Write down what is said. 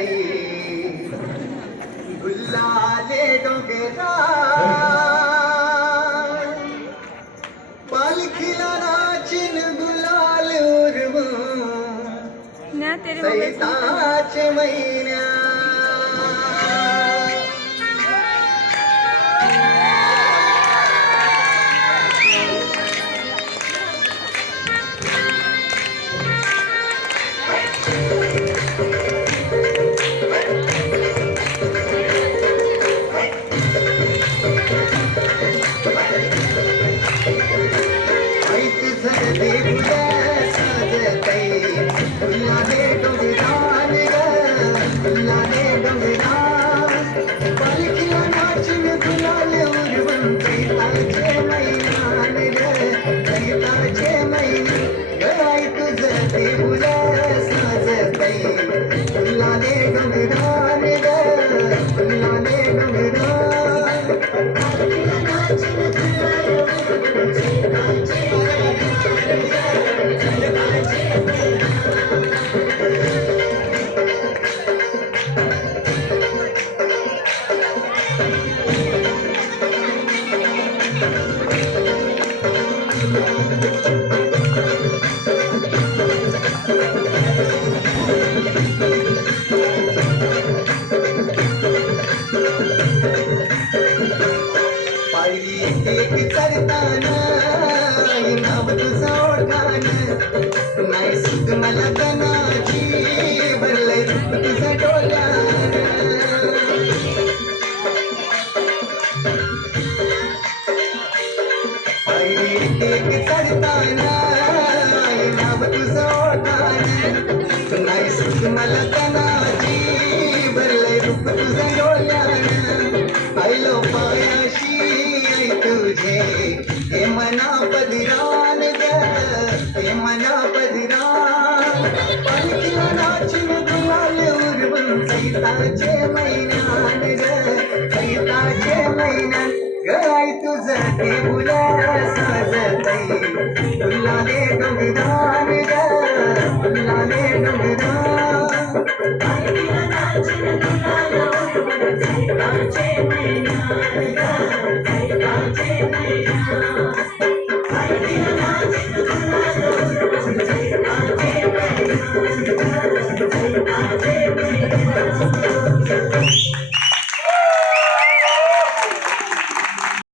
सजतई गुलाले डोंगरा पालखीला नाचिन गुलाल उरवू सैताचे महिन्या चढताना नाव तुझं ओळखान नाही सुट मला तनाची भरलंय रूप तुझं डोळ्यान चढताना नाव तुझं ओळखान नाही सुट मला तनाची भरलंय रूप तुझं डोळ्यान आयलो पायाशी तुझे हे मना पदिरान ग हे मना पदिरान पालखीला नाचिन गुलाल उरवून सैताचे महिन्यान ग सैताचे महिन्यान ग आई तुझं देऊळ सजतई गुलाले डोंगरान ग गुलाले डोंगरान पालखीला नाचिन गुलाल उरवून सैताचे महिन्यान ग सैताचे महिन्यान